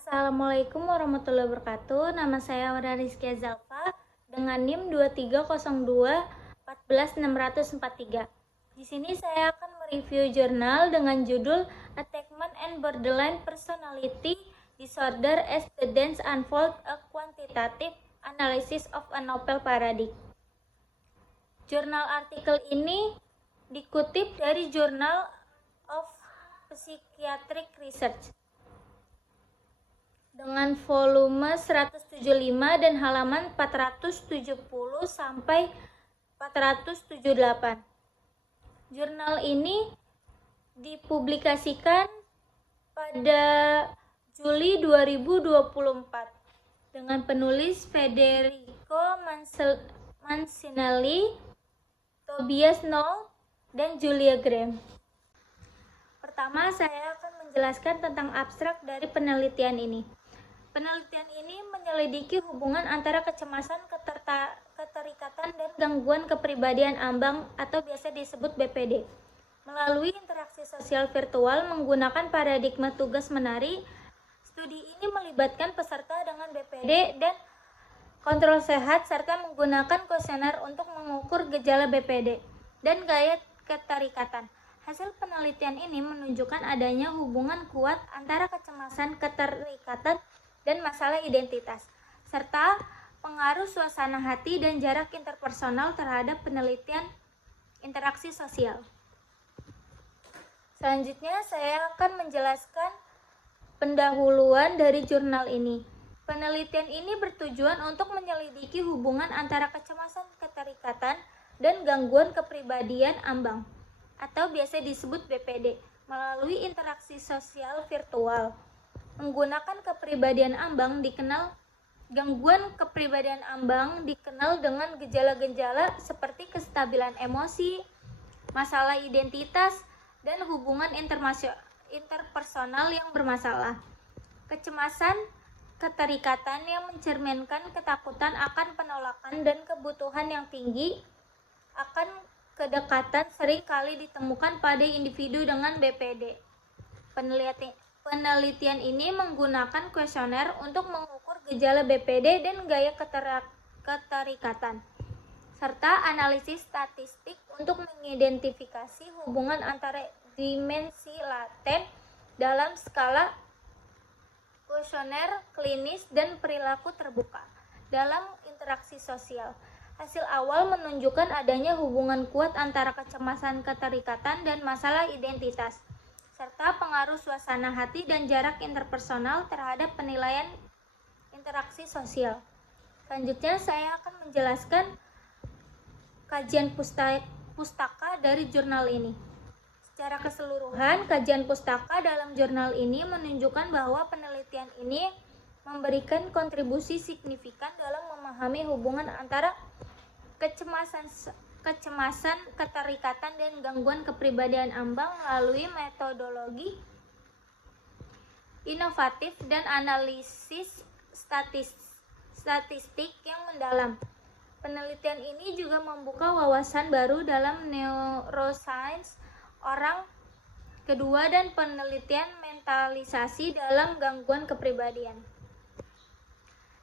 Assalamualaikum warahmatullahi wabarakatuh. Nama saya Aura Rizkia Zalfa dengan NIM 2302 14643. Di sini saya akan mereview jurnal dengan judul Attachment and Borderline Personality Disorder as the Dance Unfold a Quantitative Analysis of a Novel Paradigm. Jurnal artikel ini dikutip dari Journal of Psychiatric Research dengan volume 175 dan halaman 470 sampai 478. Jurnal ini dipublikasikan pada Juli 2024 dengan penulis Federico Mancinelli, Tobias Knoll, dan Julia Graham. Pertama, saya akan menjelaskan tentang abstrak dari penelitian ini. Penelitian ini menyelidiki hubungan antara kecemasan, keterikatan, dan gangguan kepribadian ambang atau biasa disebut BPD. Melalui interaksi sosial virtual menggunakan paradigma tugas menari, studi ini melibatkan peserta dengan BPD dan kontrol sehat serta menggunakan kuesioner untuk mengukur gejala BPD dan gaya keterikatan. Hasil penelitian ini menunjukkan adanya hubungan kuat antara kecemasan, keterikatan, dan masalah identitas, serta pengaruh suasana hati dan jarak interpersonal terhadap penelitian interaksi sosial. Selanjutnya, saya akan menjelaskan pendahuluan dari jurnal ini. Penelitian ini bertujuan untuk menyelidiki hubungan antara kecemasan, keterikatan, dan gangguan kepribadian ambang, atau biasa disebut BPD, melalui interaksi sosial virtual. Menggunakan kepribadian ambang gangguan kepribadian ambang dikenal dengan gejala-gejala seperti kestabilan emosi, masalah identitas, dan hubungan interpersonal yang bermasalah. Kecemasan, keterikatan yang mencerminkan ketakutan akan penolakan dan kebutuhan yang tinggi akan kedekatan sering kali ditemukan pada individu dengan BPD. Penelitian ini menggunakan kuesioner untuk mengukur gejala BPD dan gaya keterikatan, serta analisis statistik untuk mengidentifikasi hubungan antara dimensi laten dalam skala kuesioner klinis dan perilaku terbuka dalam interaksi sosial. Hasil awal menunjukkan adanya hubungan kuat antara kecemasan, keterikatan, dan masalah identitas, serta pengaruh suasana hati dan jarak interpersonal terhadap penilaian interaksi sosial. Selanjutnya, saya akan menjelaskan kajian pustaka dari jurnal ini. Secara keseluruhan, kajian pustaka dalam jurnal ini menunjukkan bahwa penelitian ini memberikan kontribusi signifikan dalam memahami hubungan antara kecemasan, keterikatan, dan gangguan kepribadian ambang melalui metodologi inovatif dan analisis statistik yang mendalam. Penelitian ini juga membuka wawasan baru dalam neuroscience orang kedua dan penelitian mentalisasi dalam gangguan kepribadian.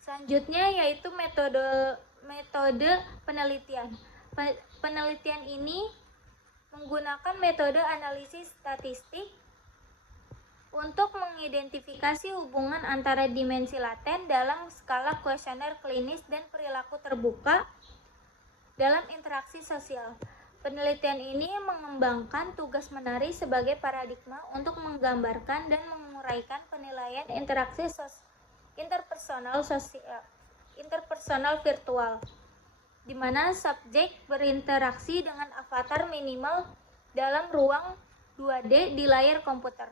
Selanjutnya yaitu metode penelitian. Penelitian ini menggunakan metode analisis statistik untuk mengidentifikasi hubungan antara dimensi laten dalam skala kuesioner klinis dan perilaku terbuka dalam interaksi sosial. Penelitian ini mengembangkan tugas menari sebagai paradigma untuk menggambarkan dan menguraikan penilaian interaksi interpersonal virtual, di mana subjek berinteraksi dengan avatar minimal dalam ruang 2D di layar komputer.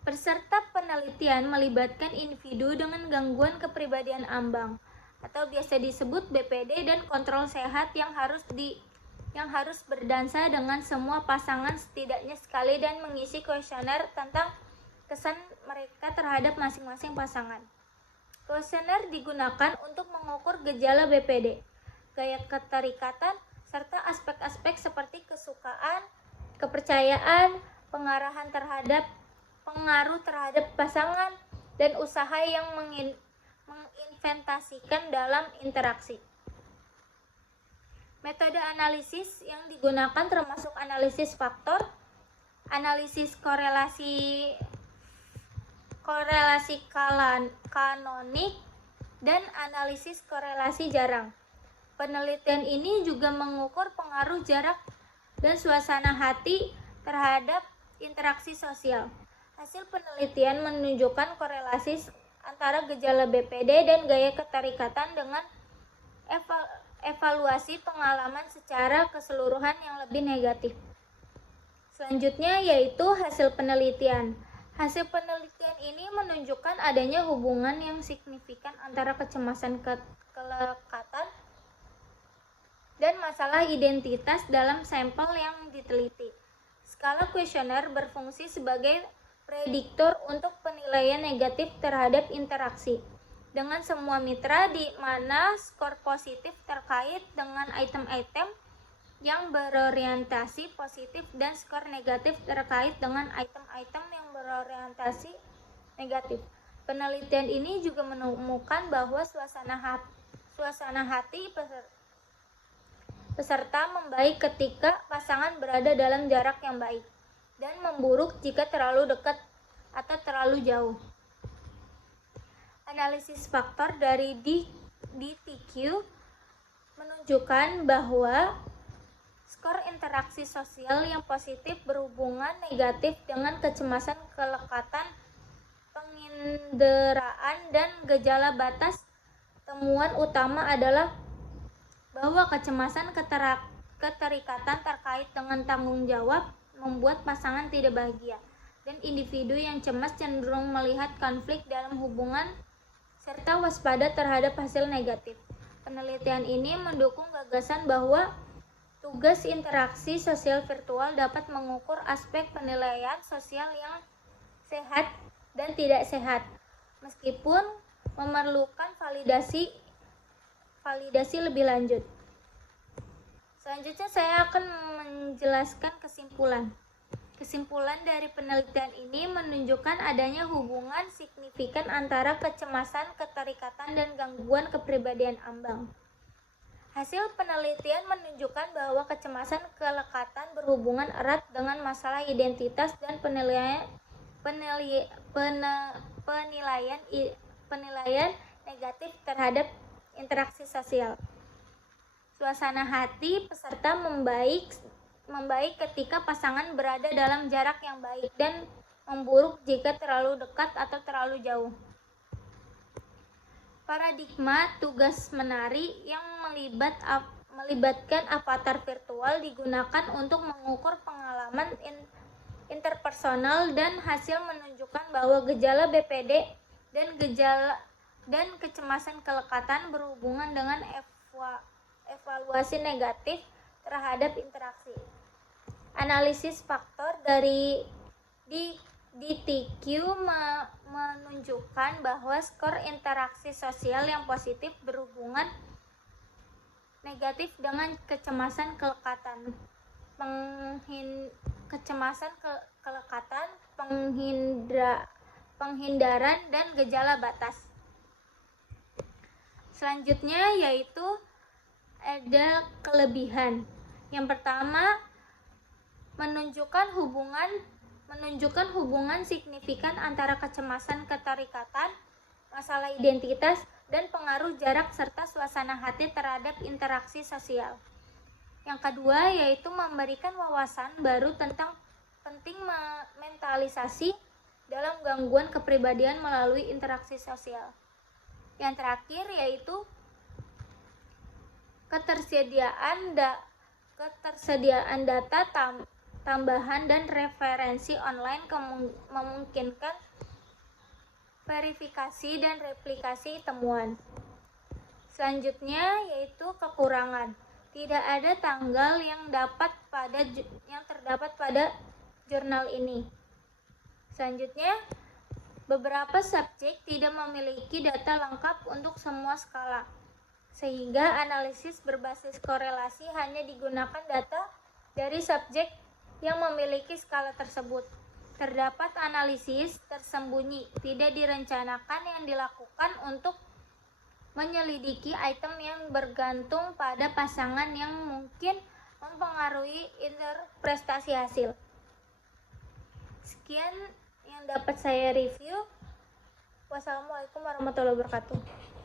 Peserta penelitian melibatkan individu dengan gangguan kepribadian ambang atau biasa disebut BPD dan kontrol sehat yang harus berdansa dengan semua pasangan setidaknya sekali dan mengisi kuesioner tentang kesan mereka terhadap masing-masing pasangan. Kuesioner digunakan untuk mengukur gejala BPD, gaya keterikatan, serta aspek-aspek seperti kesukaan, kepercayaan, pengarahan terhadap pengaruh terhadap pasangan, dan usaha yang menginvestasikan dalam interaksi. Metode analisis yang digunakan termasuk analisis faktor, analisis korelasi kanonik, dan analisis korelasi jarang. Penelitian ini juga mengukur pengaruh jarak dan suasana hati terhadap interaksi sosial. Hasil penelitian menunjukkan korelasi antara gejala BPD dan gaya keterikatan dengan evaluasi pengalaman secara keseluruhan yang lebih negatif. Selanjutnya yaitu hasil penelitian. Hasil penelitian ini menunjukkan adanya hubungan yang signifikan antara kecemasan kelekatan dan masalah identitas dalam sampel yang diteliti. Skala kuesioner berfungsi sebagai prediktor untuk penilaian negatif terhadap interaksi dengan semua mitra, di mana skor positif terkait dengan item-item yang berorientasi positif dan skor negatif terkait dengan item-item yang berorientasi negatif. Penelitian ini juga menemukan bahwa suasana hati peserta membaik ketika pasangan berada dalam jarak yang baik dan memburuk jika terlalu dekat atau terlalu jauh. Analisis faktor dari DTQ menunjukkan bahwa skor interaksi sosial yang positif berhubungan negatif dengan kecemasan kelekatan, penginderaan, dan gejala batas. Temuan utama adalah bahwa kecemasan keterikatan terkait dengan tanggung jawab membuat pasangan tidak bahagia, dan individu yang cemas cenderung melihat konflik dalam hubungan serta waspada terhadap hasil negatif. Penelitian ini mendukung gagasan bahwa tugas interaksi sosial virtual dapat mengukur aspek penilaian sosial yang sehat dan tidak sehat, meskipun memerlukan validasi lebih lanjut. Selanjutnya saya akan menjelaskan kesimpulan. Kesimpulan dari penelitian ini menunjukkan adanya hubungan signifikan antara kecemasan, keterikatan, dan gangguan kepribadian ambang. Hasil penelitian menunjukkan bahwa kecemasan kelekatan berhubungan erat dengan masalah identitas dan penilaian negatif terhadap interaksi sosial. Suasana hati peserta membaik ketika pasangan berada dalam jarak yang baik dan memburuk jika terlalu dekat atau terlalu jauh. Paradigma tugas menari yang melibatkan avatar virtual digunakan untuk mengukur pengalaman interpersonal, dan hasil menunjukkan bahwa gejala BPD dan kecemasan kelekatan berhubungan dengan evaluasi negatif terhadap interaksi. Analisis faktor dari DTQ menunjukkan bahwa skor interaksi sosial yang positif berhubungan negatif dengan kecemasan kelekatan, penghindaran, dan gejala batas. Selanjutnya yaitu ada kelebihan. Yang pertama, menunjukkan hubungan signifikan antara kecemasan keterikatan, masalah identitas, dan pengaruh jarak serta suasana hati terhadap interaksi sosial. Yang kedua yaitu memberikan wawasan baru tentang penting mentalisasi dalam gangguan kepribadian melalui interaksi sosial. Yang terakhir yaitu ketersediaan data tambahan dan referensi online memungkinkan verifikasi dan replikasi temuan. Selanjutnya yaitu kekurangan. Tidak ada tanggal yang terdapat pada jurnal ini. Selanjutnya, beberapa subjek tidak memiliki data lengkap untuk semua skala, sehingga analisis berbasis korelasi hanya digunakan data dari subjek yang memiliki skala tersebut. Terdapat analisis tersembunyi, tidak direncanakan yang dilakukan untuk menyelidiki item yang bergantung pada pasangan yang mungkin mempengaruhi interpretasi hasil. Sekian yang dapat saya review. Wassalamualaikum warahmatullahi wabarakatuh.